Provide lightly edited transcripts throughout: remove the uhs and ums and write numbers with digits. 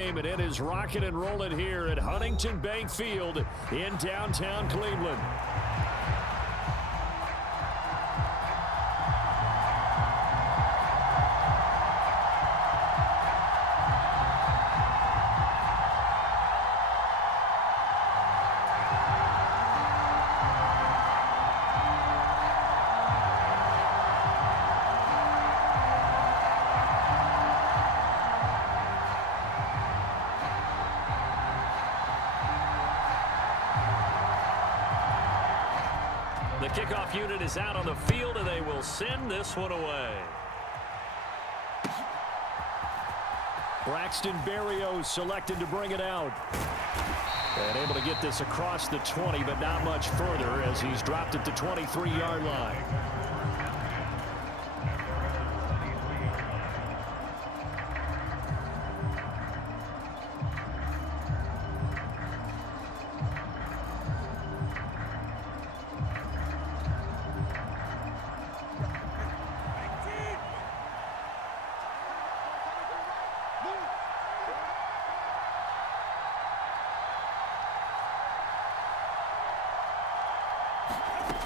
And it is rocking and rolling here at Huntington Bank Field in downtown Cleveland. The kickoff unit is out on the field, and they will send this one away. Braxton Berrios selected to bring it out. And able to get this across the 20, but not much further as he's dropped it to 23-yard line.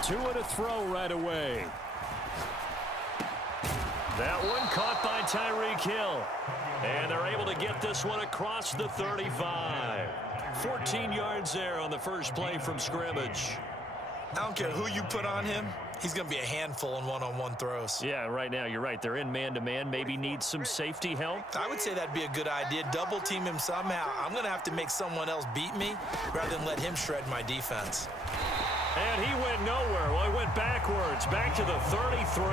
Two and a throw right away. That one caught by Tyreek Hill. And they're able to get this one across the 35. 14 yards there on the first play from scrimmage. I don't care who you put on him. He's going to be a handful in one-on-one throws. Yeah, right now you're right. They're in man-to-man. Maybe need some safety help. I would say that'd be a good idea. Double team him somehow. I'm going to have to make someone else beat me rather than let him shred my defense. And he went nowhere. Well, he went backwards, back to the 33.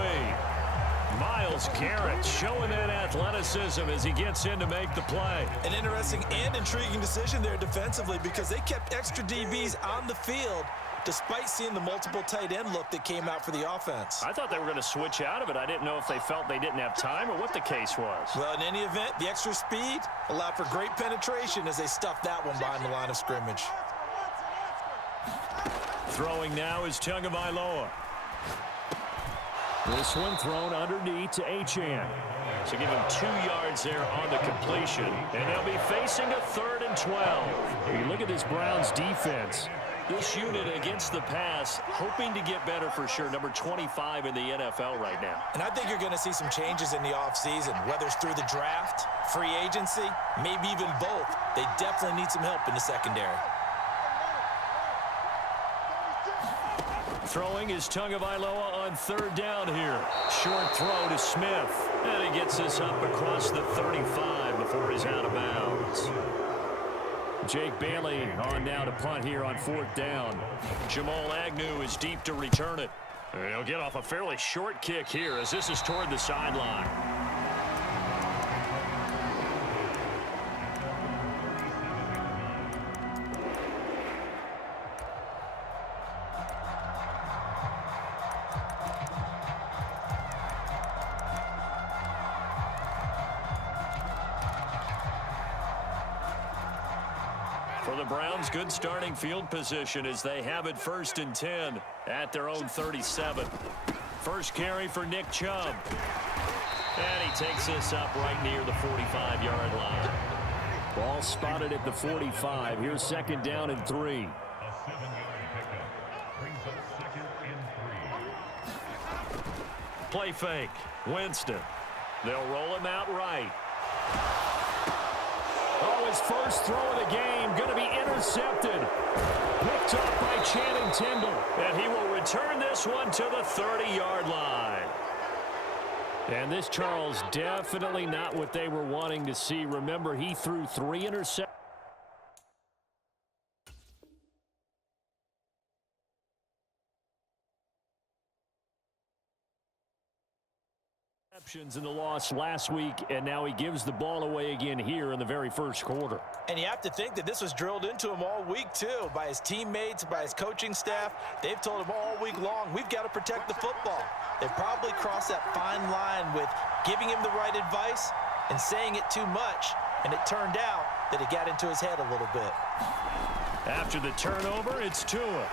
Myles Garrett showing that athleticism as he gets in to make the play. An interesting and intriguing decision there defensively because they kept extra DBs on the field despite seeing the multiple tight end look that came out for the offense. I thought they were going to switch out of it. I didn't know if they felt they didn't have time or what the case was. Well, in any event, the extra speed allowed for great penetration as they stuffed that one behind the line of scrimmage. Throwing now is Tagovailoa. This one thrown underneath to Achane. So give him 2 yards there on the completion. And they'll be facing a 3rd and 12. You look at this Browns defense. This unit against the pass, hoping to get better for sure. Number 25 in the NFL right now. And I think you're going to see some changes in the offseason, whether it's through the draft, free agency, maybe even both. They definitely need some help in the secondary. Throwing is Tagovailoa on 3rd down here. Short throw to Smith. And he gets this up across the 35 before he's out of bounds. Jake Bailey on now to punt here on 4th down. Jamal Agnew is deep to return it. And he'll get off a fairly short kick here as this is toward the sideline. For the Browns, good starting field position as they have it 1st and 10 at their own 37. First carry for Nick Chubb. And he takes this up right near the 45-yard line. Ball spotted at the 45. Here's 2nd down and 3. Play fake. Winston. They'll roll him out right. Oh, his first throw of the game going to be intercepted. Picked up by Channing Tindall. And he will return this one to the 30-yard line. And this, Charles, definitely not what they were wanting to see. Remember, he threw 3 interceptions. In the loss last week, and now he gives the ball away again here in the very first quarter. And you have to think that this was drilled into him all week, too, by his teammates, by his coaching staff. They've told him all week long, we've got to protect the football. They probably crossed that fine line with giving him the right advice and saying it too much, and it turned out that it got into his head a little bit. After the turnover, it's Tua.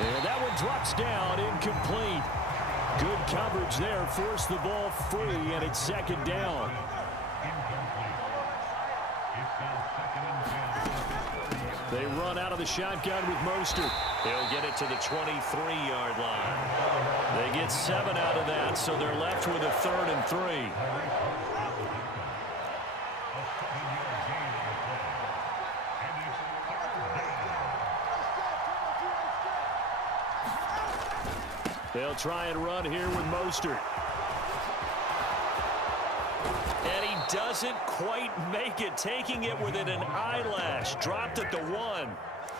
And that one drops down, incomplete. Good coverage there, forced the ball free, and it's 2nd down. They run out of the shotgun with Mostert. He'll get it to the 23-yard line. They get 7 out of that, so they're left with a 3rd and 3. They'll try and run here with Mostert. And he doesn't quite make it, taking it within an eyelash. Dropped at the 1.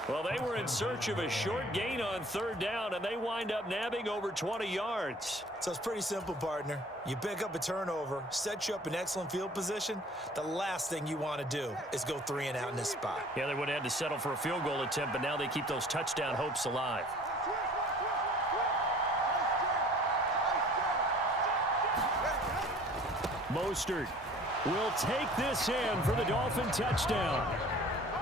Well, they were in search of a short gain on 3rd down, and they wind up nabbing over 20 yards. So it's pretty simple, partner. You pick up a turnover, set you up in excellent field position. The last thing you want to do is go 3 and out in this spot. Yeah, they would have had to settle for a field goal attempt, but now they keep those touchdown hopes alive. Mostert will take this in for the Dolphin touchdown.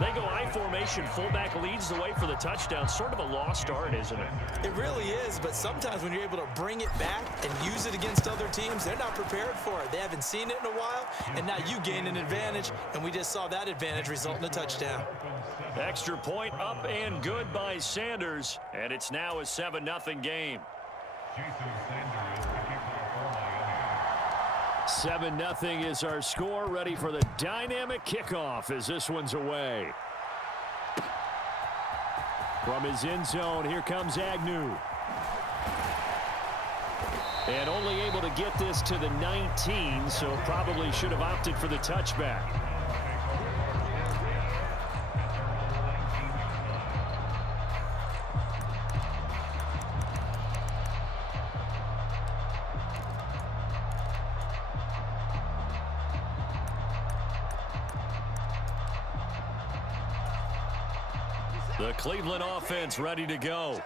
They go I formation. Fullback leads the way for the touchdown. Sort of a lost art, isn't it? It really is, but sometimes when you're able to bring it back and use it against other teams, they're not prepared for it. They haven't seen it in a while, and now you gain an advantage, and we just saw that advantage result in a touchdown. Extra point up and good by Sanders, and it's now a 7-0 game. 7-0 is our score. Ready for the dynamic kickoff as this one's away. From his end zone, here comes Agnew. And only able to get this to the 19, so probably should have opted for the touchback. The Cleveland offense ready to go.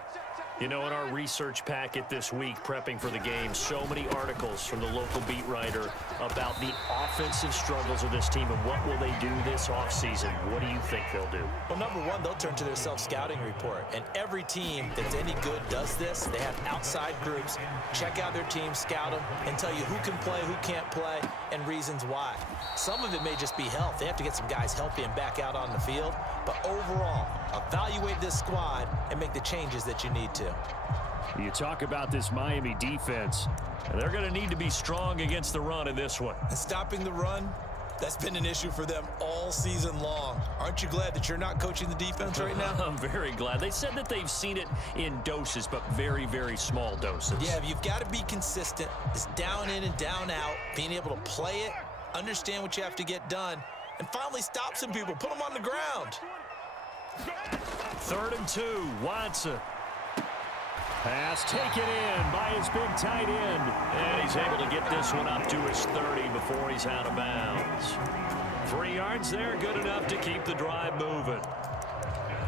You know, in our research packet this week, prepping for the game, so many articles from the local beat writer about the offensive struggles of this team and what will they do this offseason. What do you think they'll do? Well, number one, they'll turn to their self-scouting report. And every team that's any good does this. They have outside groups, check out their team, scout them, and tell you who can play, who can't play, and reasons why. Some of it may just be health. They have to get some guys healthy and back out on the field. But overall, evaluate this squad and make the changes that you need to. You talk about this Miami defense. And they're going to need to be strong against the run in this one. And stopping the run, that's been an issue for them all season long. Aren't you glad that you're not coaching the defense right now? I'm very glad. They said that they've seen it in doses, but very, very small doses. Yeah, you've got to be consistent. It's down in and down out, being able to play it, understand what you have to get done, and finally stop some people, put them on the ground. 3rd and 2, Watson. Pass taken in by his big tight end. And he's able to get this one up to his 30 before he's out of bounds. 3 yards there, good enough to keep the drive moving.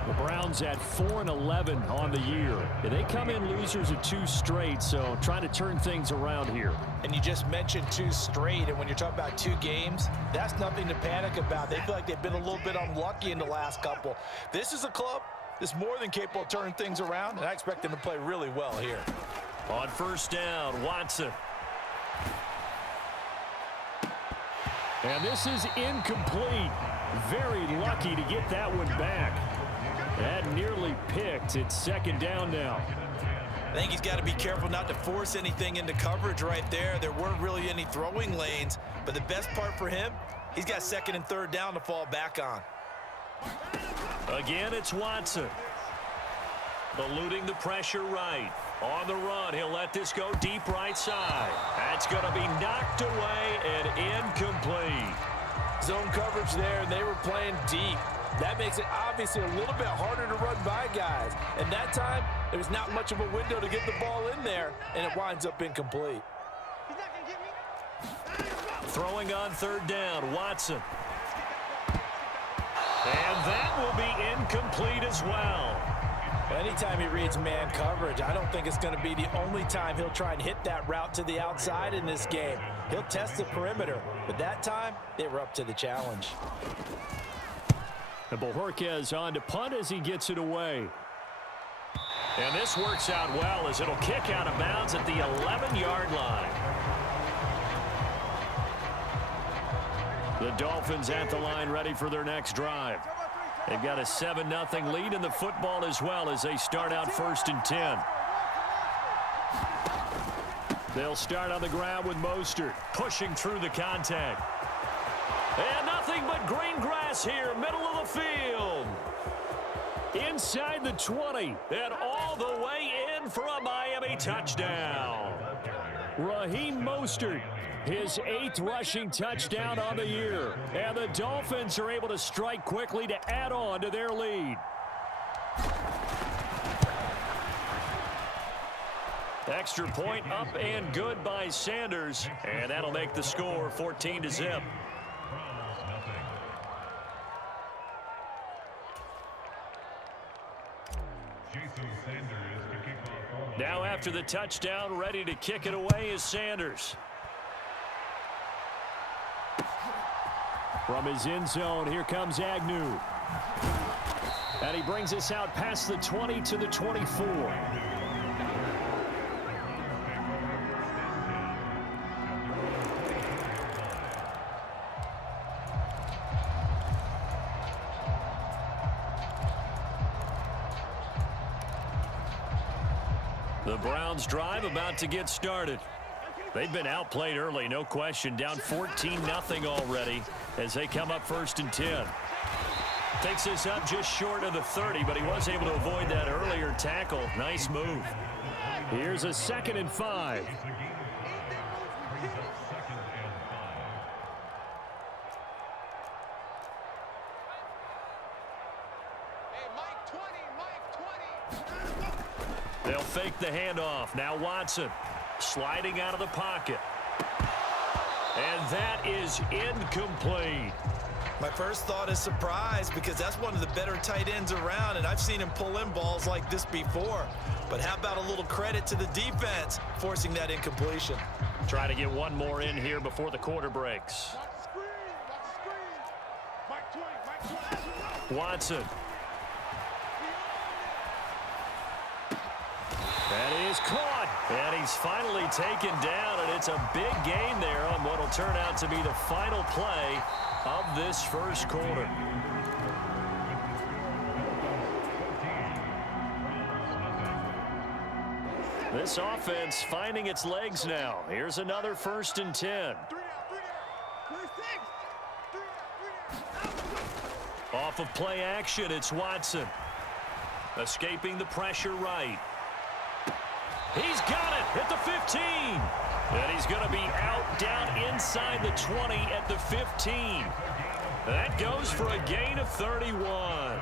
The Browns at 4-11 on the year. They come in losers of 2 straight, so trying to turn things around here. And you just mentioned 2 straight, and when you're talking about 2 games, that's nothing to panic about. They feel like they've been a little bit unlucky in the last couple. This is a club that's more than capable of turning things around, and I expect them to play really well here. On 1st down, Watson. And this is incomplete. Very lucky to get that one back. That nearly picked. It's 2nd down now. I think he's got to be careful not to force anything into coverage right there. There weren't really any throwing lanes, but the best part for him, he's got 2nd and 3rd down to fall back on. Again, it's Watson. Eluding the pressure right. On the run, he'll let this go deep right side. That's going to be knocked away and incomplete. Zone coverage there, and they were playing deep. That makes it obviously a little bit harder to run by guys. And that time, there was not much of a window to get the ball in there, and it winds up incomplete. Throwing on 3rd down, Watson. And that will be incomplete as well. Anytime he reads man coverage, I don't think it's going to be the only time he'll try and hit that route to the outside in this game. He'll test the perimeter, but that time, they were up to the challenge. And Bojorquez on to punt as he gets it away. And this works out well as it'll kick out of bounds at the 11-yard line. The Dolphins at the line ready for their next drive. They've got a 7-0 lead in the football as well as they start out 1st and 10. They'll start on the ground with Mostert pushing through the contact. And nothing but green grass here, middle of the field. Inside the 20 and all the way in for a Miami touchdown. Raheem Mostert, his 8th rushing touchdown on the year. And the Dolphins are able to strike quickly to add on to their lead. Extra point up and good by Sanders. And that'll make the score 14-0. Now after the touchdown, ready to kick it away is Sanders. From his end zone, here comes Agnew. And he brings us out past the 20 to the 24. The Browns drive about to get started. They've been outplayed early, no question. Down 14-0 already as they come up 1st and 10. Takes this up just short of the 30, but he was able to avoid that earlier tackle. Nice move. Here's a 2nd and 5. They'll fake the handoff. Now Watson sliding out of the pocket. And that is incomplete. My first thought is surprise because that's one of the better tight ends around, and I've seen him pull in balls like this before. But how about a little credit to the defense forcing that incompletion? Try to get one more in here before the quarter breaks. Watson. That is caught. And he's finally taken down, and it's a big gain there on what will turn out to be the final play of this first quarter. This offense finding its legs now. Here's another 1st and 10. Off of play action, it's Watson. Escaping the pressure right. He's got it at the 15. And he's going to be out down inside the 20 at the 15. That goes for a gain of 31.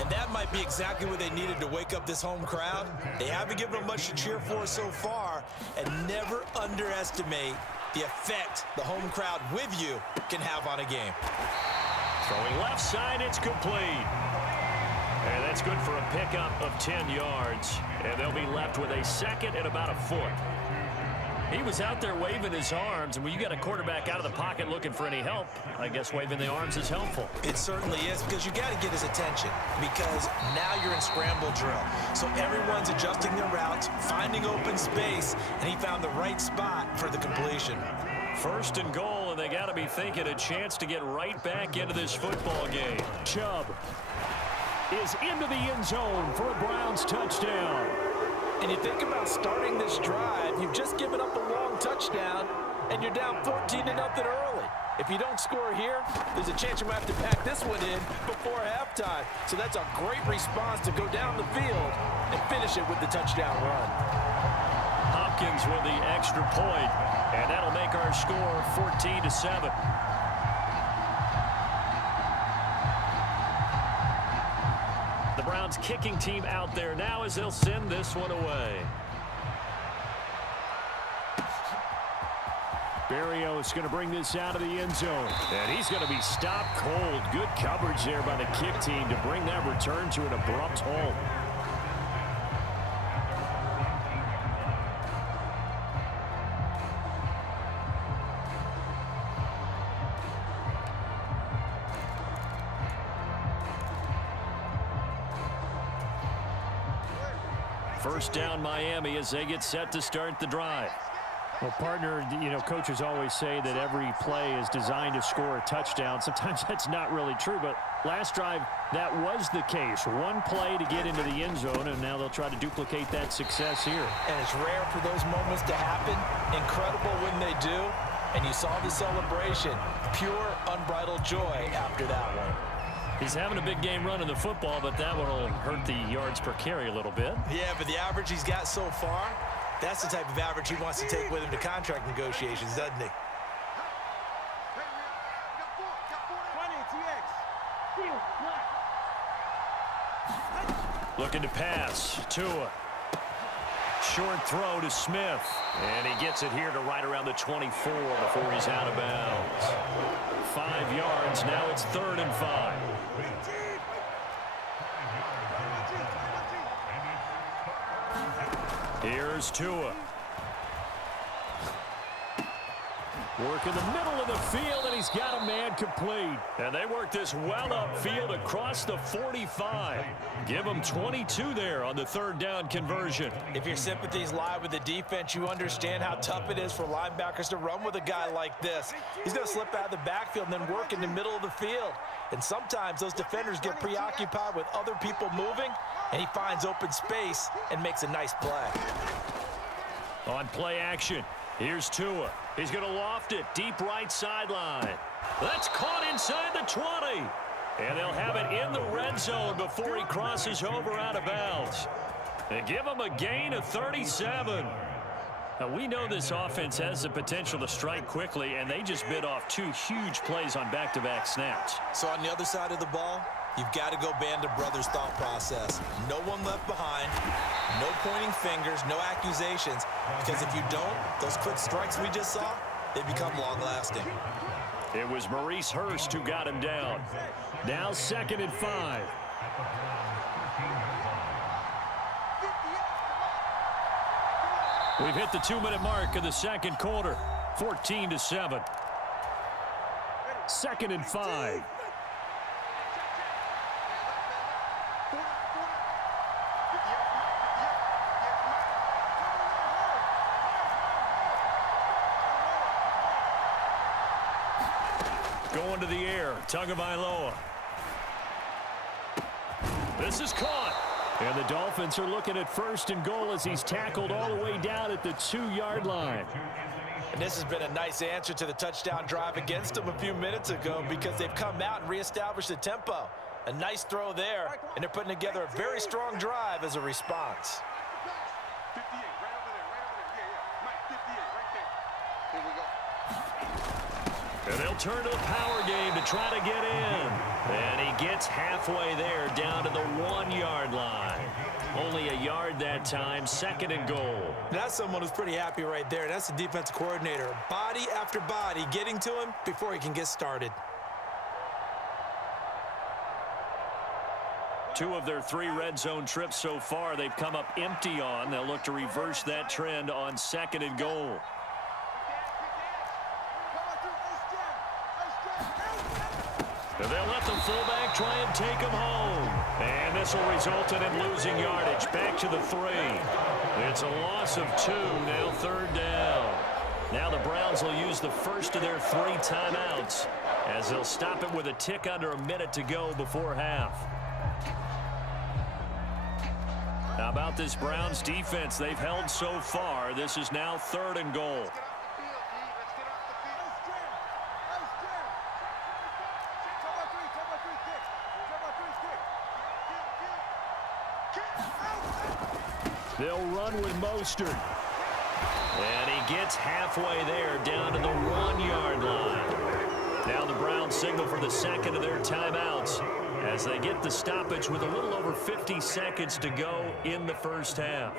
And that might be exactly what they needed to wake up this home crowd. They haven't given them much to cheer for so far, and never underestimate the effect the home crowd with you can have on a game. Throwing left side, it's complete. And that's good for a pickup of 10 yards. And they'll be left with a 2nd and about a foot. He was out there waving his arms, and when you got a quarterback out of the pocket looking for any help, I guess waving the arms is helpful. It certainly is, because you got to get his attention, because now you're in scramble drill. So everyone's adjusting their routes, finding open space, and he found the right spot for the completion. 1st and goal, and they got to be thinking a chance to get right back into this football game. Chubb is into the end zone for a Browns touchdown. And you think about starting this drive, you've just given up a long touchdown, and you're down 14-0 early. If you don't score here, there's a chance you might have to pack this one in before halftime. So that's a great response to go down the field and finish it with the touchdown run. Hopkins with the extra point, and that'll make our score 14-7. The Browns kicking team out there now as they'll send this one away. Berrios going to bring this out of the end zone. And he's going to be stopped cold. Good coverage there by the kick team to bring that return to an abrupt halt. First down Miami as they get set to start the drive. Well, partner, you know, coaches always say that every play is designed to score a touchdown. Sometimes that's not really true, but last drive, that was the case. One play to get into the end zone, and now they'll try to duplicate that success here. And it's rare for those moments to happen. Incredible when they do. And you saw the celebration. Pure, unbridled joy after that one. He's having a big game running the football, but that one will hurt the yards per carry a little bit. Yeah, but the average he's got so far, that's the type of average he wants to take with him to contract negotiations, doesn't he? Looking to pass. Tua. Short throw to Smith. And he gets it here to right around the 24 before he's out of bounds. 5 yards. Now it's 3rd and 5. Here's Tua. Work in the middle of the field, and he's got a man complete. And they work this well upfield across the 45. Give them 22 there on the 3rd down conversion. If your sympathies lie with the defense, you understand how tough it is for linebackers to run with a guy like this. He's going to slip out of the backfield and then work in the middle of the field. And sometimes those defenders get preoccupied with other people moving, and he finds open space and makes a nice play. On play action, here's Tua. He's going to loft it deep right sideline. That's caught inside the 20. And they'll have it in the red zone before he crosses over out of bounds. They give him a gain of 37. Now, we know this offense has the potential to strike quickly, and they just bit off 2 huge plays on back-to-back snaps. So on the other side of the ball, you've got to go band of brothers thought process. No one left behind, no pointing fingers, no accusations, because if you don't, those quick strikes we just saw, they become long-lasting. It was Maurice Hurst who got him down. Now 2nd and 5. We've hit the 2-minute mark of the 2nd quarter. 14-7. 2nd and 5. Going to the air, Tagovailoa. This is caught. And the Dolphins are looking at 1st and goal as he's tackled all the way down at the 2-yard line. And this has been a nice answer to the touchdown drive against them a few minutes ago because they've come out and reestablished the tempo. A nice throw there, and they're putting together a very strong drive as a response. And they'll turn to the power game to try to get in. And he gets halfway there down to the 1-yard line. Only a yard that time, 2nd and goal. That's someone who's pretty happy right there. That's the defensive coordinator. Body after body getting to him before he can get started. 2 of their 3 red zone trips so far they've come up empty on. They'll look to reverse that trend on 2nd and goal. And they'll let the fullback try and take him home. And this will result in him losing yardage. Back to the 3. It's a loss of 2. Now 3rd down. Now the Browns will use the first of their 3 timeouts as they'll stop it with a tick under a minute to go before half. How about this Browns defense they've held so far? This is now 3rd and goal. They'll run with Mostert. And he gets halfway there down to the 1-yard line. Now the Browns signal for the 2nd of their timeouts as they get the stoppage with a little over 50 seconds to go in the first half.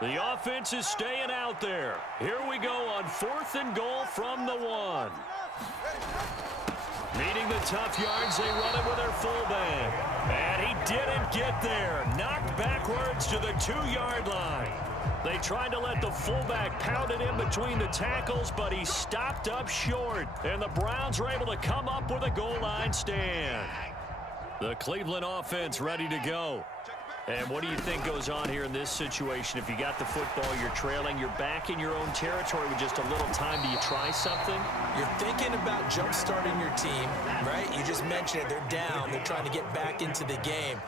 The offense is staying out there. Here we go on 4th and goal from the 1. Meeting the tough yards, they run it with their fullback. And he didn't get there. Knocked backwards to the 2-yard line. They tried to let the fullback pound it in between the tackles, but he stopped up short. And the Browns were able to come up with a goal line stand. The Cleveland offense ready to go. And what do you think goes on here in this situation? If you got the football, you're trailing, you're back in your own territory with just a little time. Do you try something? You're thinking about jump-starting your team, right? You just mentioned it. They're down. They're trying to get back into the game.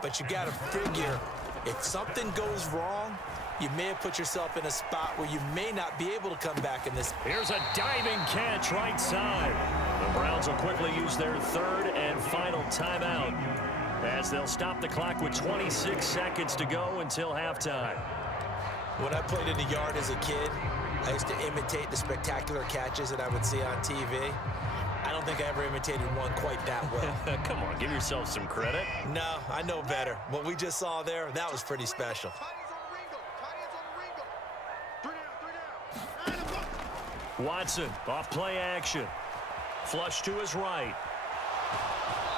But you got to figure, if something goes wrong, you may have put yourself in a spot where you may not be able to come back in this. Here's a diving catch right side. The Browns will quickly use their third and final timeout, as they'll stop the clock with 26 seconds to go until halftime. When I played in the yard as a kid, I used to imitate the spectacular catches that I would see on TV. I don't think I ever imitated one quite that well. Come on, give yourself some credit. No, I know better. What we just saw there, that was pretty special. Watson off play action. Flush to his right.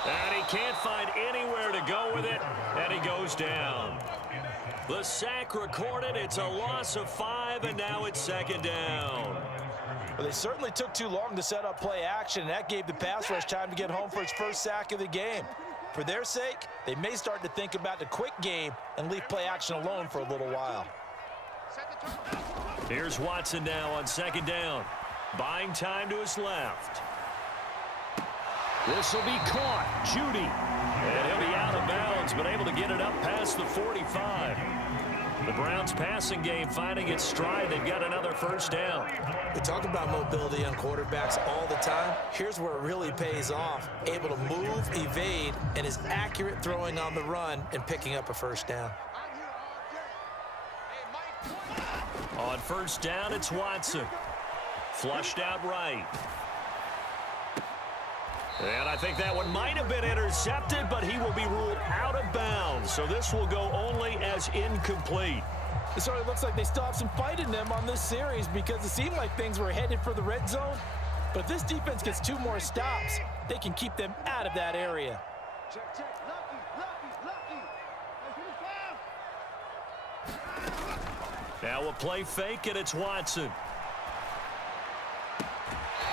And he can't find anywhere to go with it, and he goes down. The sack recorded. It's a loss of 5, and now it's second down. Well, they certainly took too long to set up play action, and that gave the pass rush time to get home for its first sack of the game. For their sake, they may start to think about the quick game and leave play action alone for a little while. Here's Watson now on second down. Buying time to his left. This will be caught. Judy. And he'll be out of bounds, but able to get it up past the 45. The Browns passing game finding its stride. They've got another first down. We talk about mobility on quarterbacks all the time. Here's where it really pays off. Able to move, evade, and is accurate throwing on the run and picking up a first down. On first down, it's Watson. Flushed out right. And I think that one might have been intercepted, but he will be ruled out of bounds. So this will go only as incomplete. It sort of looks like they still have some fight in them on this series because it seemed like things were headed for the red zone. But if this defense gets 2 more stops, they can keep them out of that area. Now a play fake, and it's Watson.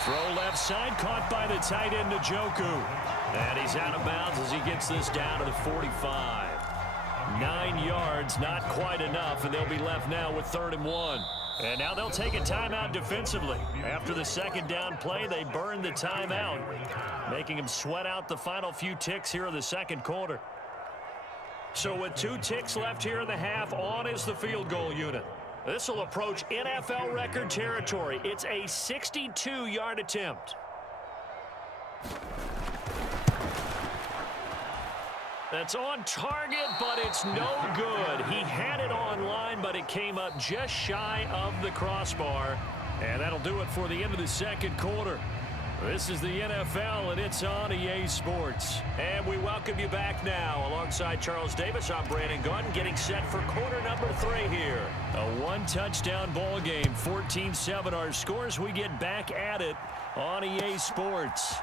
Throw left side, caught by the tight end, Njoku. And he's out of bounds as he gets this down to the 45. 9 yards, not quite enough, and they'll be left now with 3rd and 1. And now they'll take a timeout defensively. After the second down play, they burn the timeout, making them sweat out the final few ticks here in the second quarter. So with 2 ticks left here in the half, on is the field goal unit. This will approach NFL record territory. It's a 62-yard attempt. That's on target, but it's no good. He had it on line, but it came up just shy of the crossbar. And that'll do it for the end of the second quarter. This is the NFL, and it's on EA Sports. And we welcome you back now. Alongside Charles Davis, I'm Brandon Gaudin, getting set for quarter number 3 here. A 1-touchdown ball game, 14-7 our scores. We get back at it on EA Sports.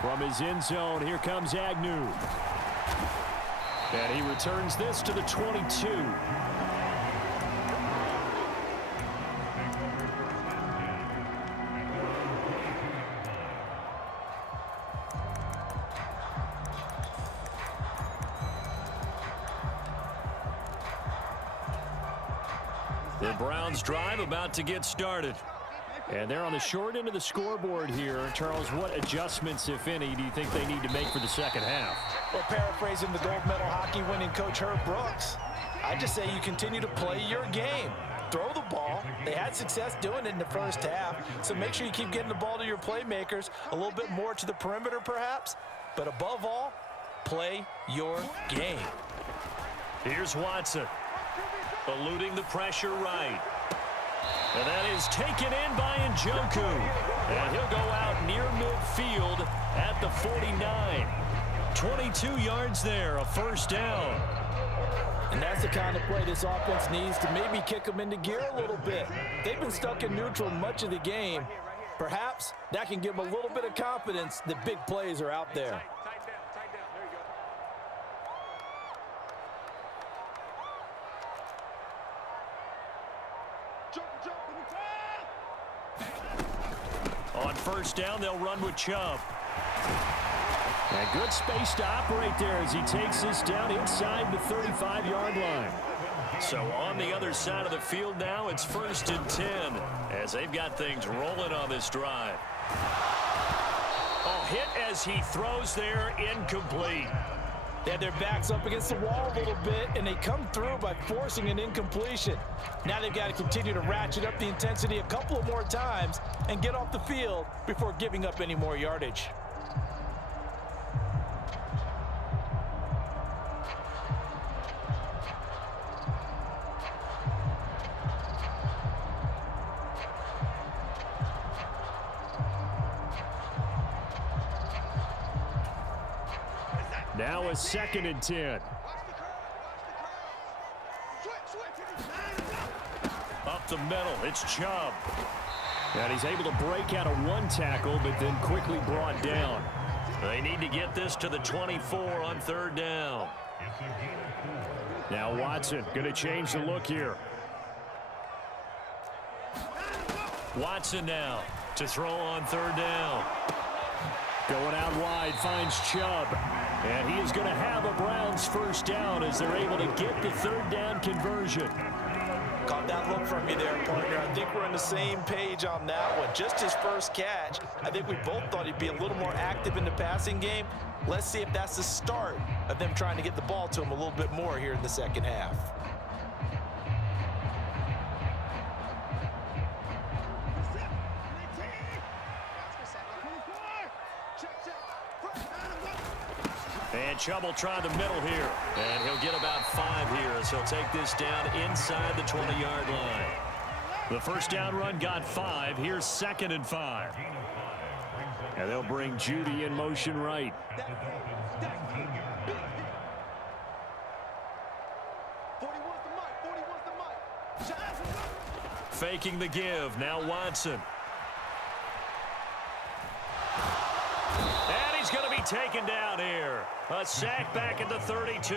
From his end zone, here comes Agnew. And he returns this to the 22. The Browns drive about to get started. And they're on the short end of the scoreboard here. Charles, what adjustments, if any, do you think they need to make for the second half? Well, paraphrasing the gold medal hockey winning coach Herb Brooks, I just say you continue to play your game. Throw the ball. They had success doing it in the first half, so make sure you keep getting the ball to your playmakers, a little bit more to the perimeter perhaps, but above all, play your game. Here's Watson, eluding the pressure right. And that is taken in by Njoku. And he'll go out near midfield at the 49. 22 yards there, a first down. And that's the kind of play this offense needs to maybe kick them into gear a little bit. They've been stuck in neutral much of the game. Perhaps that can give them a little bit of confidence that big plays are out there. On first down, they'll run with Chubb. A good space to operate there as he takes this down inside the 35-yard line. So on the other side of the field now, it's 1st and 10 as they've got things rolling on this drive. Oh, hit as he throws there, incomplete. They had their backs up against the wall a little bit, and they come through by forcing an incompletion. Now they've got to continue to ratchet up the intensity a couple of more times and get off the field before giving up any more yardage. Now a 2nd and 10. Up the middle, it's Chubb. And he's able to break out of one tackle, but then quickly brought down. They need to get this to the 24 on 3rd down. Now Watson going to change the look here. Watson now to throw on 3rd down. Going out wide, finds Chubb. And he is going to have a Browns 1st down as they're able to get the 3rd down conversion. Caught that look from you there, partner. I think we're on the same page on that one. Just his first catch. I think we both thought he'd be a little more active in the passing game. Let's see if that's the start of them trying to get the ball to him a little bit more here in the second half. And Chubb will try the middle here. And he'll get about 5 here as he'll take this down inside the 20-yard line. The 1st down run got 5. Here's 2nd and 5. And they'll bring Judy in motion right. Faking the give. Now Watson. And he's going to be taken down here. A sack back at the 32.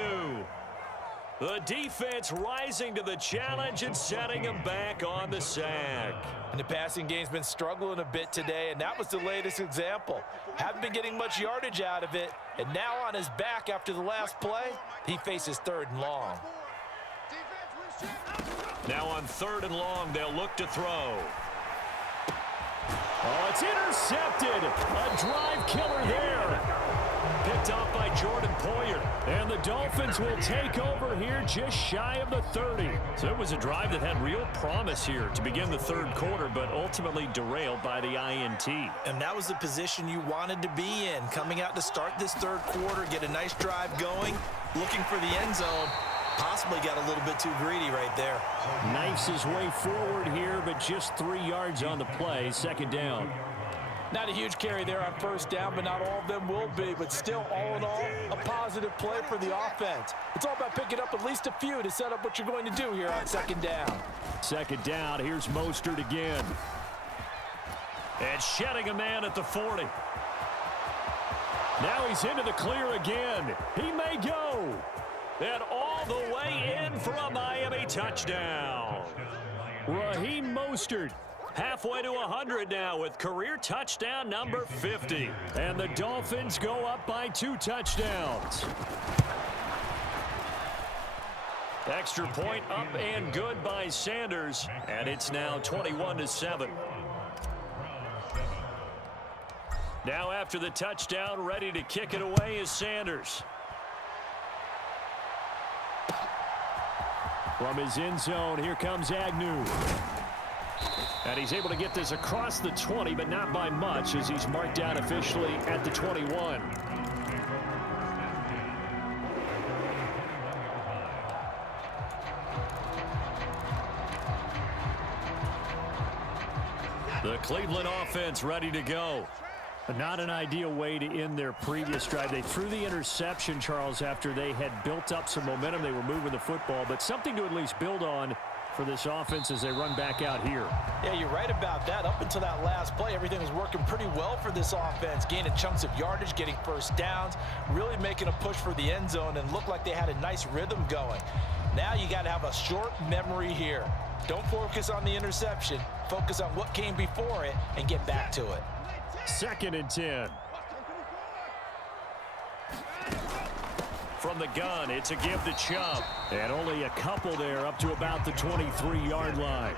The defense rising to the challenge and setting him back on the sack. And the passing game's been struggling a bit today, and that was the latest example. Haven't been getting much yardage out of it, and now on his back after the last play, he faces 3rd and long. Now on 3rd and long, they'll look to throw. Oh, it's intercepted. A drive killer there. Picked off by Jordan Poyer. And the Dolphins will take over here just shy of the 30. So it was a drive that had real promise here to begin the 3rd quarter, but ultimately derailed by the INT. And that was the position you wanted to be in, coming out to start this 3rd quarter, get a nice drive going, looking for the end zone. Possibly got a little bit too greedy right there. Knifes his way forward here, but just 3 yards on the play. 2nd down. Not a huge carry there on 1st down, but not all of them will be. But still, all in all, a positive play for the offense. It's all about picking up at least a few to set up what you're going to do here on 2nd down. 2nd down. Here's Mostert again. And shedding a man at the 40. Now he's into the clear again. He may go. And all the way in for a Miami touchdown. Raheem Mostert. Halfway to 100 now with career touchdown number 50. And the Dolphins go up by 2 touchdowns. Extra point up and good by Sanders. And it's now 21-7. Now after the touchdown, ready to kick it away is Sanders. From his end zone, here comes Agnew. And he's able to get this across the 20, but not by much as he's marked down officially at the 21. The Cleveland offense ready to go. Not an ideal way to end their previous drive. They threw the interception, Charles, after they had built up some momentum. They were moving the football, but something to at least build on for this offense as they run back out here. Yeah, you're right about that. Up until that last play, everything was working pretty well for this offense, gaining chunks of yardage, getting first downs, really making a push for the end zone, and looked like they had a nice rhythm going. Now you got to have a short memory here. Don't focus on the interception. Focus on what came before it and get back to it. 2nd and 10. From the gun, it's a give to Chubb. And only a couple there up to about the 23-yard line.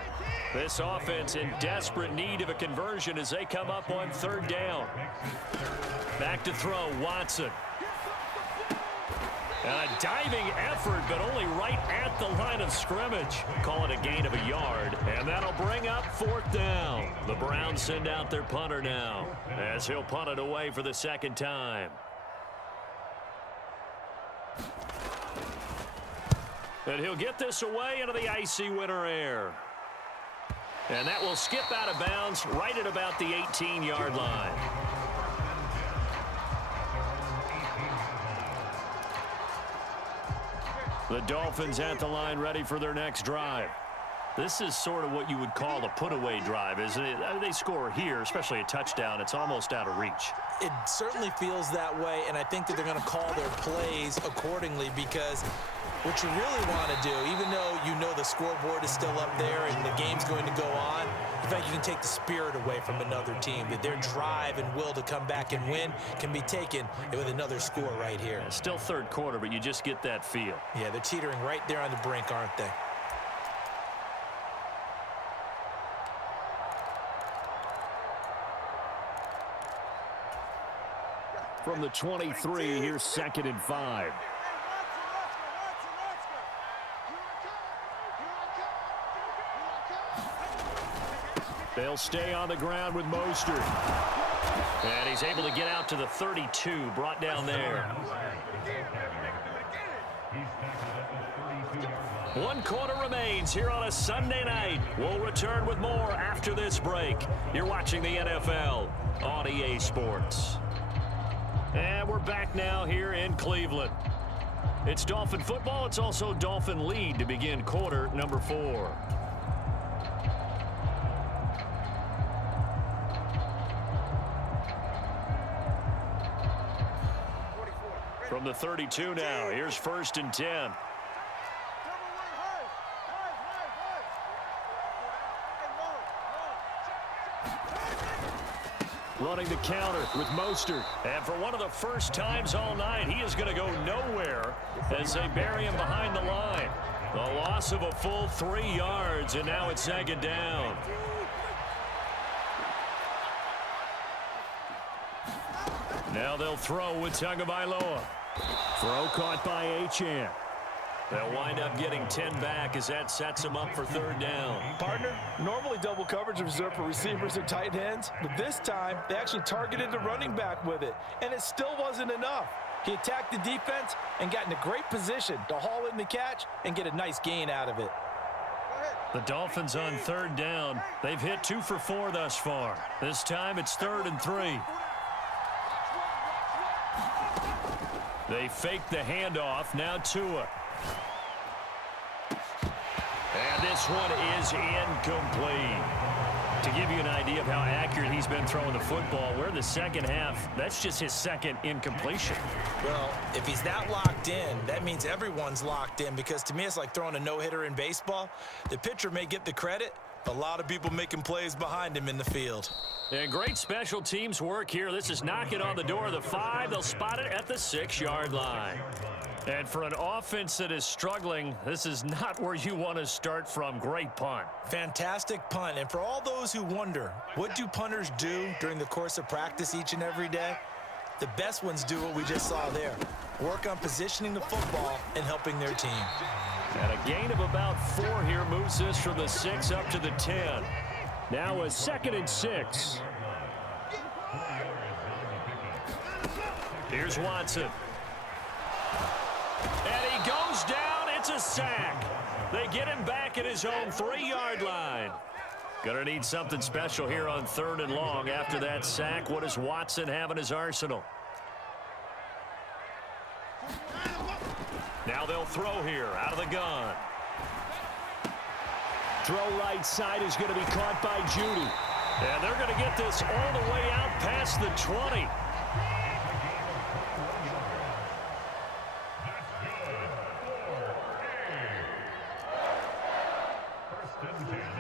This offense in desperate need of a conversion as they come up on 3rd down. Back to throw, Watson. And a diving effort, but only right at the line of scrimmage. Call it a gain of a yard, and that'll bring up 4th down. The Browns send out their punter now as he'll punt it away for the 2nd time. And he'll get this away into the icy winter air. And that will skip out of bounds right at about the 18-yard line. The Dolphins at the line ready for their next drive. This is sort of what you would call a put-away drive, isn't it? They score here, especially a touchdown. It's almost out of reach. It certainly feels that way, and I think that they're going to call their plays accordingly because what you really want to do, even though you know the scoreboard is still up there and the game's going to go on, in fact, you can take the spirit away from another team, that their drive and will to come back and win can be taken with another score right here. It's still 3rd quarter, but you just get that feel. Yeah, they're teetering right there on the brink, aren't they? From the 23, here's 2nd and 5. They'll stay on the ground with Mostert. And he's able to get out to the 32, brought down there. 1 quarter remains here on a Sunday night. We'll return with more after this break. You're watching the NFL on EA Sports. And we're back now here in Cleveland. It's Dolphin football. It's also Dolphin lead to begin quarter number 4. From the 32 now, here's 1st and 10. Running the counter with Mostert. And for one of the first times all night, he is going to go nowhere as they bury him behind the line. A loss of a full 3 yards, and now it's 2nd down. Now they'll throw with Tagovailoa. Throw caught by Achane. They'll wind up getting 10 back as that sets them up for 3rd down. Partner, normally double coverage is reserved for receivers and tight ends, but this time they actually targeted the running back with it, and it still wasn't enough. He attacked the defense and got in a great position to haul in the catch and get a nice gain out of it. The Dolphins on 3rd down. They've hit 2 for 4 thus far. This time it's 3rd and 3. They fake the handoff. Now Tua. And this one is incomplete. To give you an idea of how accurate he's been throwing the football, we're in the 2nd half. That's just his 2nd incompletion. Well, if he's that locked in, that means everyone's locked in, because to me it's like throwing a no-hitter in baseball. The pitcher may get the credit, but a lot of people making plays behind him in the field. And great special teams work here. This is knocking on the door of the 5. They'll spot it at the 6-yard line. And for an offense that is struggling, this is not where you want to start from. Great punt. Fantastic punt. And for all those who wonder, what do punters do during the course of practice each and every day? The best ones do what we just saw there. Work on positioning the football and helping their team. And a gain of about 4 here moves this from the 6 up to the 10. Now a 2nd and 6. Here's Watson. And he goes down. It's a sack. They get him back at his own 3-yard line. Gonna need something special here on 3rd and long after that sack. What does Watson have in his arsenal? Now they'll throw here out of the gun. Throw right side is going to be caught by Judy. And they're going to get this all the way out past the 20.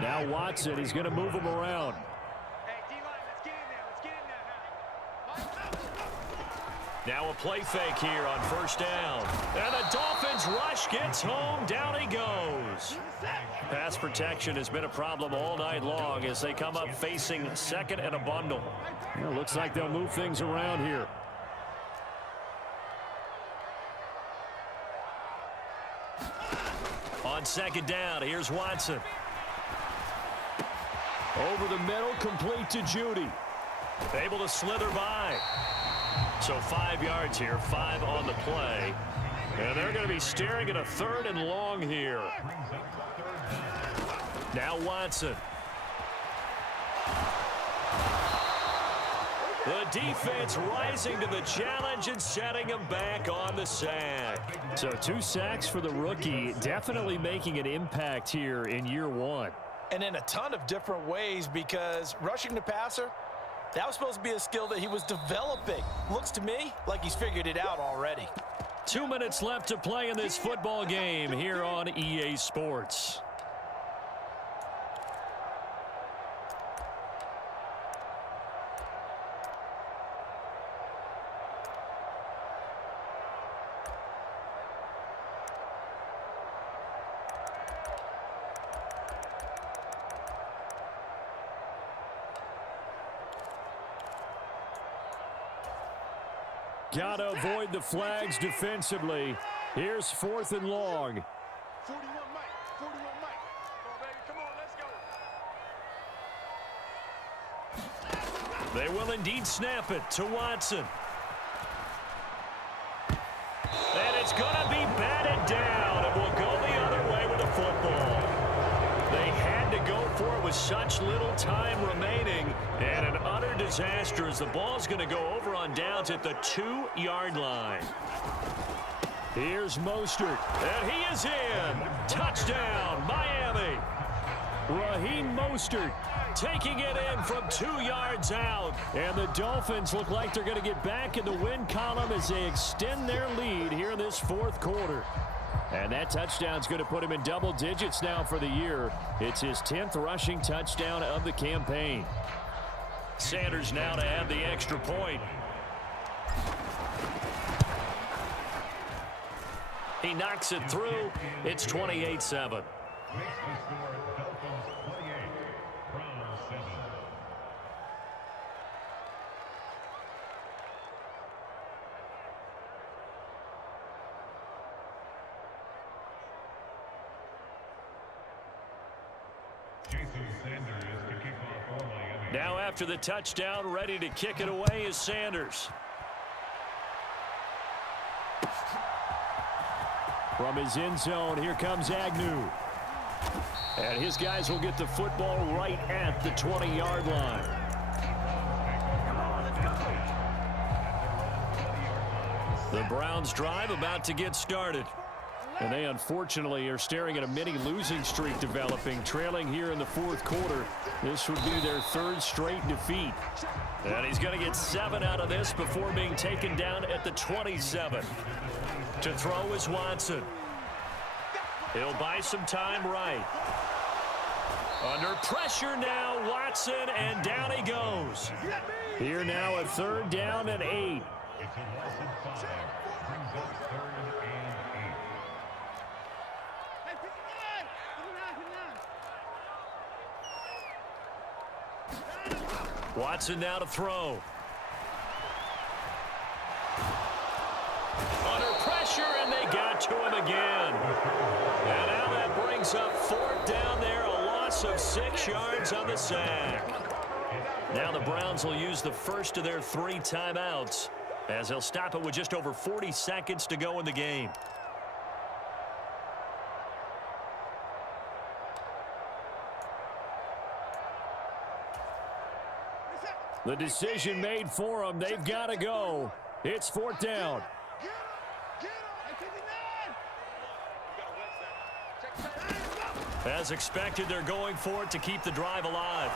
Now Watson is going to move him around. Now a play fake here on first down. And the Dolphins rush gets home. Down he goes. Pass protection has been a problem all night long as they come up facing second and a bundle. Well, looks like they'll move things around here. On second down, here's Watson. Over the middle, complete to Judy. Able to slither by. So 5 yards here, 5 on the play. And they're going to be staring at a 3rd and long here. Now Watson. The defense rising to the challenge and setting him back on the sack. So 2 sacks for the rookie, definitely making an impact here in year 1. And in a ton of different ways, because rushing the passer, that was supposed to be a skill that he was developing. Looks to me like he's figured it out already. 2 minutes left to play in this football game here on EA Sports. Got to avoid the flags defensively. Here's 4th and long. 41 Mike. 41 Mike. Come on, baby. Come on, let's go. They will indeed snap it to Watson. And it's going to be batted down, and will go the other way with the football. They had to go for it with such little time remaining, and an utter disaster as the ball's going to go over on downs at the 2-yard line. Here's Mostert. And he is in. Touchdown, Miami. Raheem Mostert taking it in from 2 yards out. And the Dolphins look like they're going to get back in the win column as they extend their lead here in this 4th quarter. And that touchdown's going to put him in double digits now for the year. It's his 10th rushing touchdown of the campaign. Sanders now to add the extra point. He knocks it through. It's 28-7. Now after the touchdown, ready to kick it away is Sanders. From his end zone, here comes Agnew. And his guys will get the football right at the 20-yard line. The Browns drive about to get started. And they unfortunately are staring at a mini losing streak developing, trailing here in the 4th quarter. This would be their 3rd straight defeat. And he's going to get 7 out of this before being taken down at the 27. To throw is Watson. He'll buy some time right. Under pressure now, Watson, and down he goes. Here now a 3rd down and 8. Watson now to throw. Under pressure, and they got to him again. And now that brings up 4th down there, a loss of 6 yards on the sack. Now the Browns will use the first of their 3 timeouts as they'll stop it with just over 40 seconds to go in the game. The decision made for them. They've got to go. It's 4th down. As expected, they're going for it to keep the drive alive.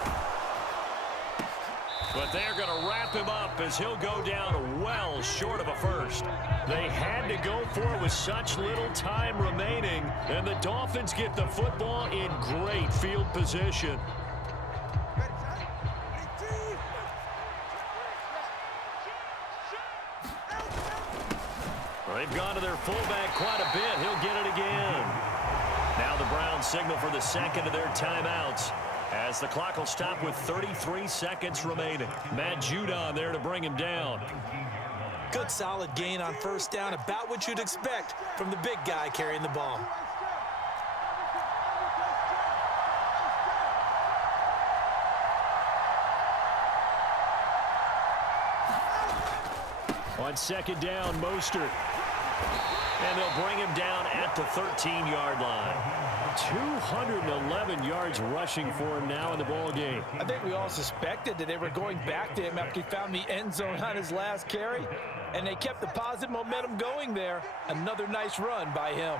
But they're going to wrap him up as he'll go down well short of a first. They had to go for it with such little time remaining, and the Dolphins get the football in great field position. They've gone to their fullback quite a bit. He'll get it again. Now the Browns signal for the second of their timeouts as the clock will stop with 33 seconds remaining. Matt Judon there to bring him down. Good solid gain on first down, about what you'd expect from the big guy carrying the ball. On second down, Mostert. And they'll bring him down at the 13-yard line. 211 yards rushing for him now in the ball game. I think we all suspected that they were going back to him after he found the end zone on his last carry, and they kept the positive momentum going there. Another nice run by him.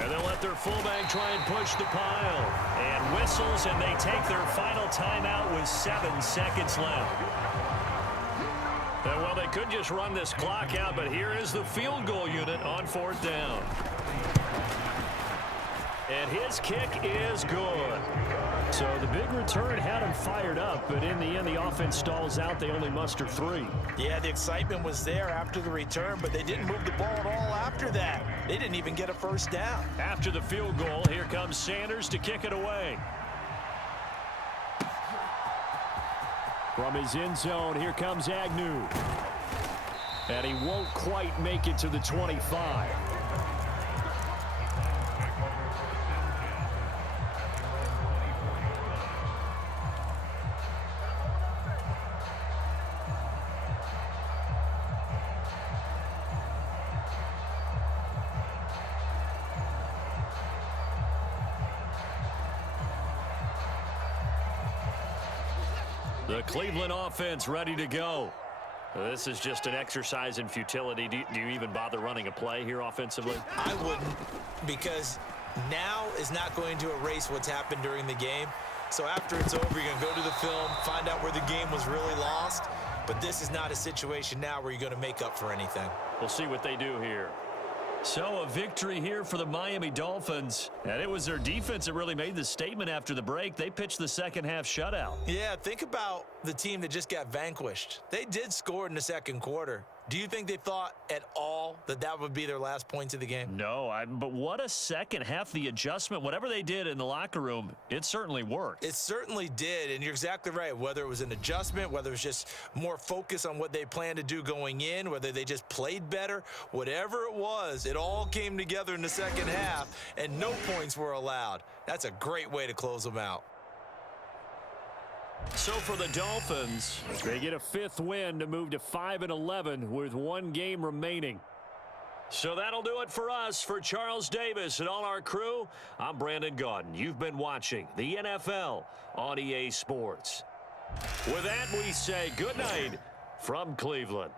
And they'll let their fullback try and push the pile. And whistles, and they take their final timeout with 7 seconds left. And, well, they could just run this clock out, but here is the field goal unit on fourth down. And his kick is good. So the big return had him fired up, but in the end, the offense stalls out. They only muster 3. Yeah, the excitement was there after the return, but they didn't move the ball at all after that. They didn't even get a first down. After the field goal, here comes Sanders to kick it away. From his end zone, here comes Agnew. And he won't quite make it to the 25. The Cleveland offense ready to go. This is just an exercise in futility. Do you even bother running a play here offensively? I wouldn't, because now is not going to erase what's happened during the game. So after it's over, you're going to go to the film, find out where the game was really lost. But this is not a situation now where you're going to make up for anything. We'll see what they do here. So a victory here for the Miami Dolphins. And it was their defense that really made the statement after the break. They pitched the second half shutout. Yeah, think about the team that just got vanquished. They did score in the second quarter. Do you think they thought at all that that would be their last points of the game? No, but what a second half. The adjustment, whatever they did in the locker room, it certainly worked. It certainly did, and you're exactly right. Whether it was an adjustment, whether it was just more focus on what they planned to do going in, whether they just played better, whatever it was, it all came together in the second half, and no points were allowed. That's a great way to close them out. So for the Dolphins, they get a 5th win to move to 5-11 with 1 game remaining. So that'll do it for us. For Charles Davis and all our crew, I'm Brandon Gaudin. You've been watching the NFL on EA Sports. With that, we say good night from Cleveland.